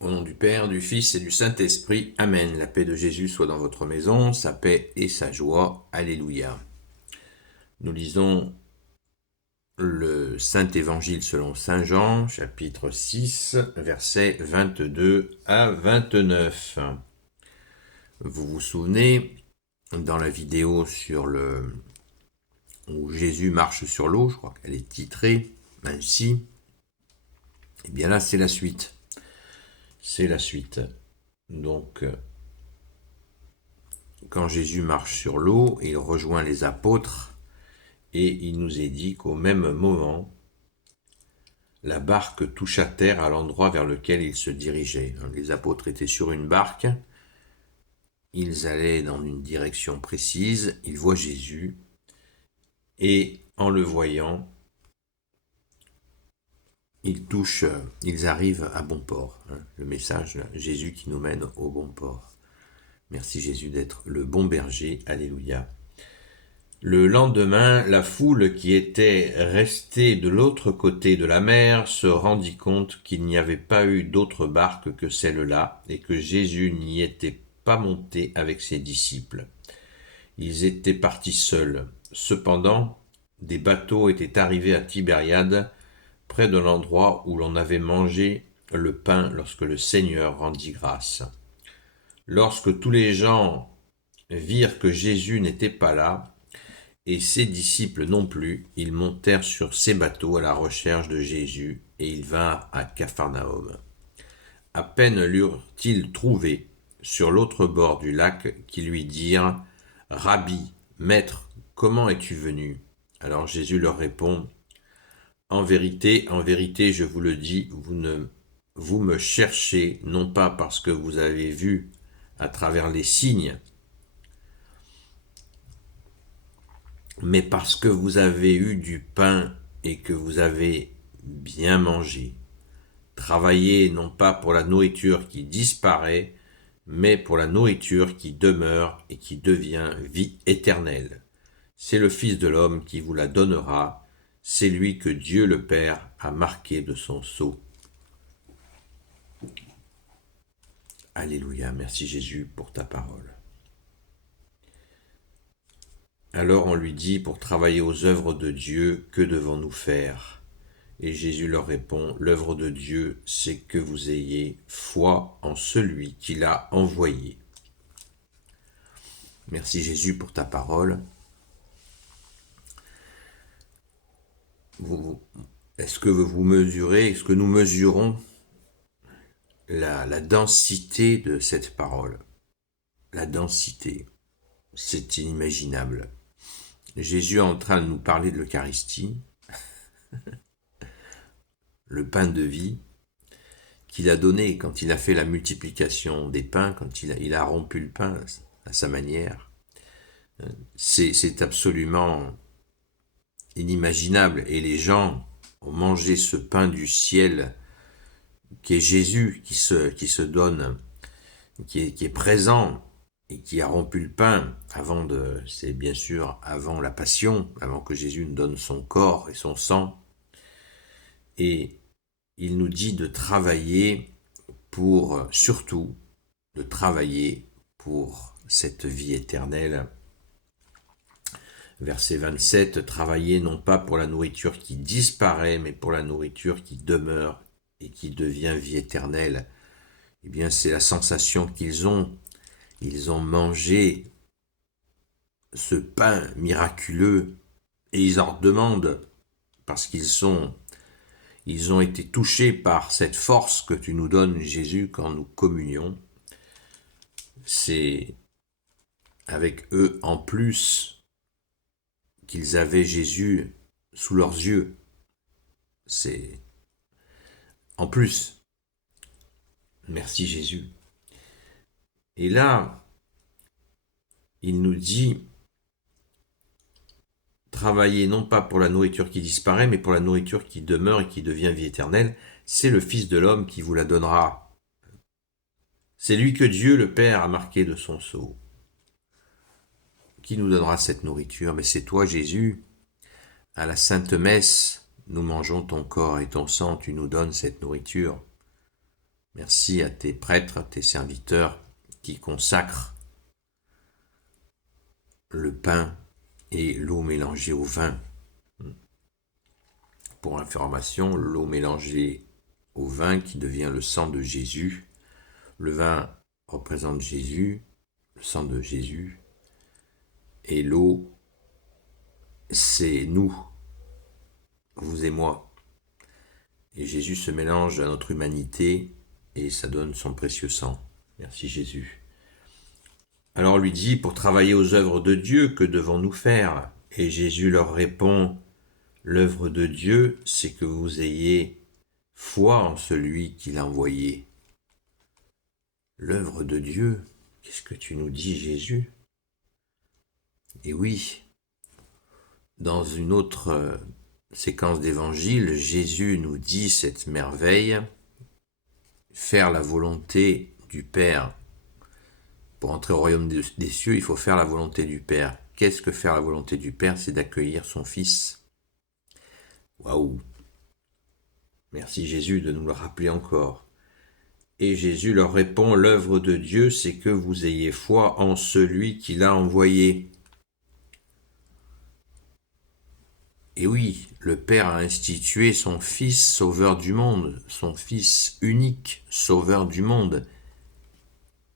Au nom du Père, du Fils et du Saint-Esprit. Amen. La paix de Jésus soit dans votre maison, sa paix et sa joie. Alléluia. Nous lisons le Saint-Évangile selon Saint Jean, chapitre 6, versets 22 à 29. Vous vous souvenez, dans la vidéo où Jésus marche sur l'eau, je crois qu'elle est titrée ainsi, et bien là c'est la suite. C'est la suite. Donc, quand Jésus marche sur l'eau, il rejoint les apôtres et il nous est dit qu'au même moment, la barque toucha terre à l'endroit vers lequel il se dirigeait. Les apôtres étaient sur une barque, ils allaient dans une direction précise, ils voient Jésus et en le voyant, ils arrivent à bon port. Le message, Jésus qui nous mène au bon port. Merci Jésus d'être le bon berger. Alléluia. Le lendemain, la foule qui était restée de l'autre côté de la mer se rendit compte qu'il n'y avait pas eu d'autre barque que celle-là et que Jésus n'y était pas monté avec ses disciples. Ils étaient partis seuls. Cependant, des bateaux étaient arrivés à Tibériade, près de l'endroit où l'on avait mangé le pain lorsque le Seigneur rendit grâce. Lorsque tous les gens virent que Jésus n'était pas là, et ses disciples non plus, ils montèrent sur ces bateaux à la recherche de Jésus, et ils vinrent à Capharnaüm. À peine l'eurent-ils trouvé sur l'autre bord du lac, qu'ils lui dirent « Rabbi, maître, comment es-tu venu ?» Alors Jésus leur répond « en vérité, je vous le dis, vous me cherchez non pas parce que vous avez vu à travers les signes, mais parce que vous avez eu du pain et que vous avez bien mangé. Travaillez non pas pour la nourriture qui disparaît, mais pour la nourriture qui demeure et qui devient vie éternelle. C'est le Fils de l'homme qui vous la donnera, c'est lui que Dieu le Père a marqué de son sceau. Alléluia, merci Jésus pour ta parole. Alors on lui dit, pour travailler aux œuvres de Dieu, que devons-nous faire ? Et Jésus leur répond, l'œuvre de Dieu, c'est que vous ayez foi en celui qui l'a envoyé. Merci Jésus pour ta parole. Est-ce que vous mesurez, est-ce que nous mesurons la densité de cette parole ? La densité, c'est inimaginable. Jésus est en train de nous parler de l'Eucharistie, le pain de vie, qu'il a donné quand il a fait la multiplication des pains, quand il a rompu le pain à sa manière. C'est absolument inimaginable. Et les gens ont mangé ce pain du ciel qui est Jésus, qui se donne, qui est présent et qui a rompu le pain c'est bien sûr avant la passion, avant que Jésus nous donne son corps et son sang. Et il nous dit de travailler surtout de travailler pour cette vie éternelle. Verset 27, travailler non pas pour la nourriture qui disparaît, mais pour la nourriture qui demeure et qui devient vie éternelle. Eh bien, c'est la sensation qu'ils ont. Ils ont mangé ce pain miraculeux et ils en demandent parce qu'ils ont été touchés par cette force que tu nous donnes, Jésus, quand nous communions. C'est avec eux en plus qu'ils avaient Jésus sous leurs yeux. C'est en plus. Merci Jésus. Et là, il nous dit, travaillez non pas pour la nourriture qui disparaît, mais pour la nourriture qui demeure et qui devient vie éternelle. C'est le Fils de l'homme qui vous la donnera. C'est lui que Dieu, le Père, a marqué de son sceau. Qui nous donnera cette nourriture ? Mais c'est toi, Jésus. À la Sainte Messe, nous mangeons ton corps et ton sang, tu nous donnes cette nourriture. Merci à tes prêtres, à tes serviteurs qui consacrent le pain et l'eau mélangée au vin. Pour information, l'eau mélangée au vin qui devient le sang de Jésus. Le vin représente Jésus, le sang de Jésus, et l'eau, c'est nous, vous et moi. Et Jésus se mélange à notre humanité et ça donne son précieux sang. Merci Jésus. Alors on lui dit, pour travailler aux œuvres de Dieu, que devons-nous faire? Et Jésus leur répond, l'œuvre de Dieu, c'est que vous ayez foi en celui qui l'a envoyé. L'œuvre de Dieu, qu'est-ce que tu nous dis, Jésus? Et oui, dans une autre séquence d'évangile, Jésus nous dit cette merveille, faire la volonté du Père. Pour entrer au royaume des cieux, il faut faire la volonté du Père. Qu'est-ce que faire la volonté du Père? C'est d'accueillir son Fils. Waouh! Merci Jésus de nous le rappeler encore. Et Jésus leur répond, l'œuvre de Dieu, c'est que vous ayez foi en celui qui l'a envoyé. Et oui, le Père a institué son Fils sauveur du monde, son Fils unique sauveur du monde.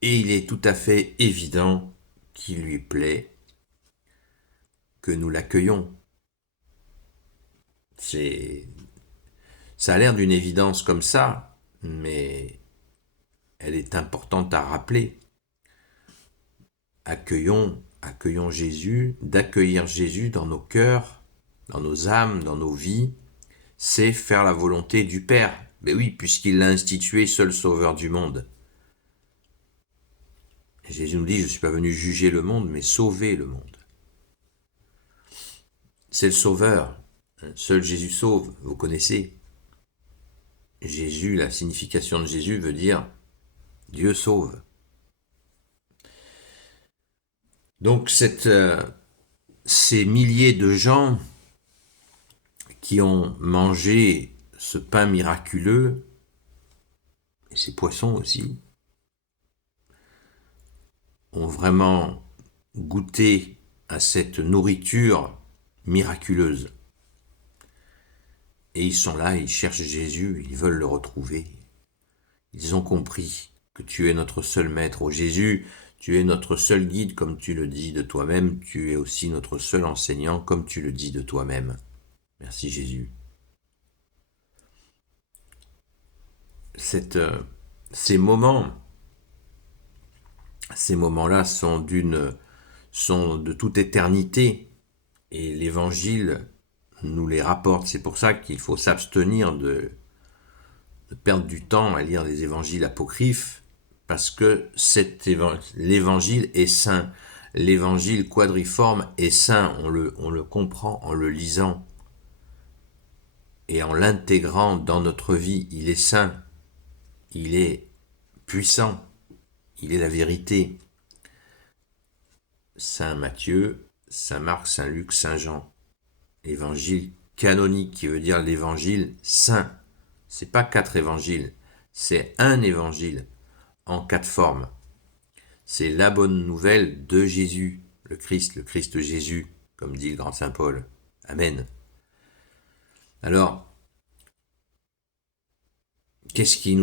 Et il est tout à fait évident qu'il lui plaît que nous l'accueillons. Ça a l'air d'une évidence comme ça, mais elle est importante à rappeler. Accueillons Jésus, d'accueillir Jésus dans nos cœurs, dans nos âmes, dans nos vies, c'est faire la volonté du Père. Mais oui, puisqu'il l'a institué, seul sauveur du monde. Et Jésus nous dit, je ne suis pas venu juger le monde, mais sauver le monde. C'est le sauveur. Seul Jésus sauve, vous connaissez. Jésus, la signification de Jésus veut dire Dieu sauve. Donc ces milliers de gens qui ont mangé ce pain miraculeux, et ces poissons aussi, ont vraiment goûté à cette nourriture miraculeuse. Et ils sont là, ils cherchent Jésus, ils veulent le retrouver. Ils ont compris que tu es notre seul maître. Oh Jésus, tu es notre seul guide comme tu le dis de toi-même. Tu es aussi notre seul enseignant comme tu le dis de toi-même. Merci Jésus. Ces moments-là sont de toute éternité et l'Évangile nous les rapporte. C'est pour ça qu'il faut s'abstenir de perdre du temps à lire les évangiles apocryphes, parce que l'évangile est saint. L'évangile quadriforme est saint, on le comprend en le lisant et en l'intégrant dans notre vie. Il est saint, il est puissant, il est la vérité. Saint Matthieu, Saint Marc, Saint Luc, Saint Jean. Évangile canonique qui veut dire l'évangile saint. C'est pas 4 évangiles, c'est un évangile en 4 formes. C'est la bonne nouvelle de Jésus, le Christ Jésus, comme dit le grand saint Paul. Amen. Alors, qu'est-ce qui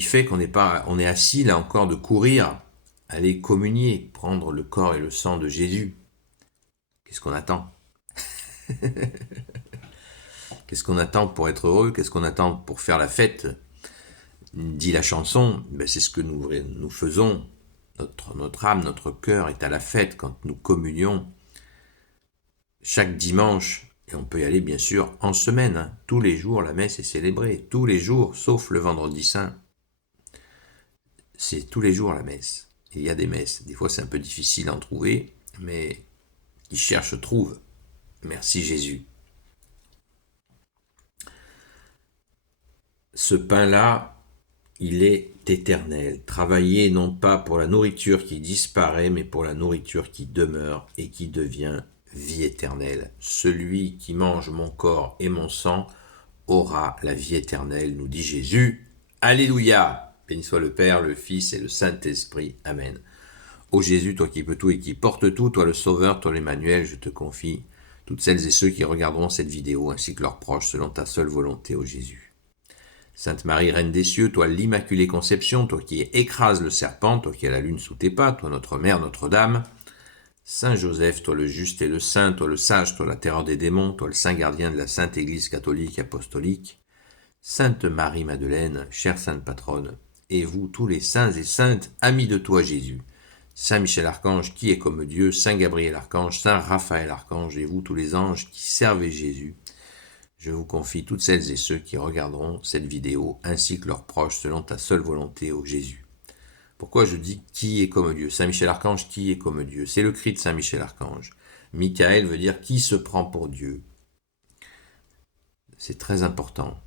fait qu'on est assis là encore de courir, aller communier, prendre le corps et le sang de Jésus? Qu'est-ce qu'on attend? Qu'est-ce qu'on attend pour être heureux? Qu'est-ce qu'on attend pour faire la fête? Dit la chanson, c'est ce que nous faisons. Notre âme, notre cœur est à la fête quand nous communions chaque dimanche. Et on peut y aller bien sûr en semaine. Tous les jours, la messe est célébrée. Tous les jours, sauf le vendredi saint. C'est tous les jours la messe. Il y a des messes. Des fois, c'est un peu difficile à en trouver, mais qui cherche trouve. Merci Jésus. Ce pain-là, il est éternel. Travaillez non pas pour la nourriture qui disparaît, mais pour la nourriture qui demeure et qui devient vie éternelle. Celui qui mange mon corps et mon sang aura la vie éternelle, nous dit Jésus. Alléluia. Béni soit le Père, le Fils et le Saint-Esprit. Amen. Ô Jésus, toi qui peux tout et qui portes tout, toi le Sauveur, toi l'Emmanuel, je te confie toutes celles et ceux qui regarderont cette vidéo, ainsi que leurs proches, selon ta seule volonté, ô Jésus. Sainte Marie, Reine des cieux, toi l'Immaculée Conception, toi qui écrases le serpent, toi qui as la lune sous tes pas, toi notre Mère, Notre-Dame. Saint Joseph, toi le juste et le saint, toi le sage, toi la terreur des démons, toi le saint gardien de la Sainte Église catholique et apostolique. Sainte Marie-Madeleine, chère sainte patronne, et vous tous les saints et saintes, amis de toi Jésus. Saint Michel Archange, qui est comme Dieu, Saint Gabriel Archange, Saint Raphaël Archange, et vous tous les anges qui servez Jésus. Je vous confie toutes celles et ceux qui regarderont cette vidéo, ainsi que leurs proches, selon ta seule volonté, ô Jésus. Pourquoi je dis qui est comme Dieu? Saint Michel Archange, qui est comme Dieu? C'est le cri de Saint Michel Archange. Michael veut dire qui se prend pour Dieu. C'est très important.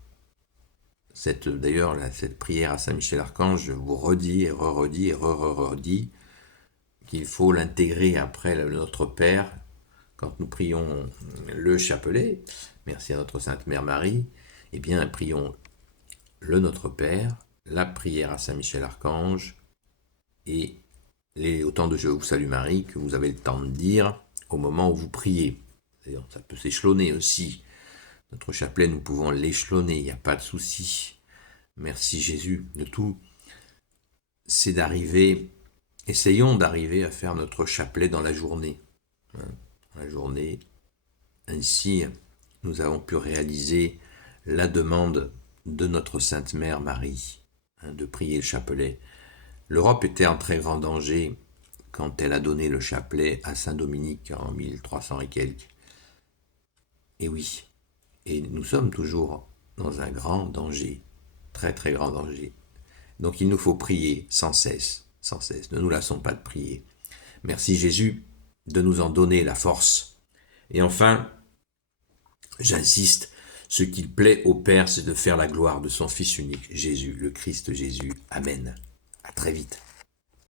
D'ailleurs, cette prière à Saint Michel Archange, je vous redis et re-redis qu'il faut l'intégrer après Notre Père quand nous prions le chapelet. Merci à notre Sainte Mère Marie. Eh bien, prions le Notre Père, la prière à Saint Michel Archange et autant de Je vous salue Marie que vous avez le temps de dire au moment où vous priez. D'ailleurs, ça peut s'échelonner aussi. Notre chapelet, nous pouvons l'échelonner, il n'y a pas de souci. Merci Jésus. Le tout, c'est essayons d'arriver à faire notre chapelet dans la journée. Dans la journée, ainsi, nous avons pu réaliser la demande de notre Sainte Mère Marie, de prier le chapelet. L'Europe était en très grand danger quand elle a donné le chapelet à Saint Dominique en 1300 et quelques. Et oui, et nous sommes toujours dans un grand danger, très très grand danger. Donc il nous faut prier sans cesse, ne nous lassons pas de prier. Merci Jésus de nous en donner la force. Et enfin, j'insiste, ce qu'il plaît au Père, c'est de faire la gloire de son Fils unique, Jésus, le Christ Jésus. Amen. À très vite.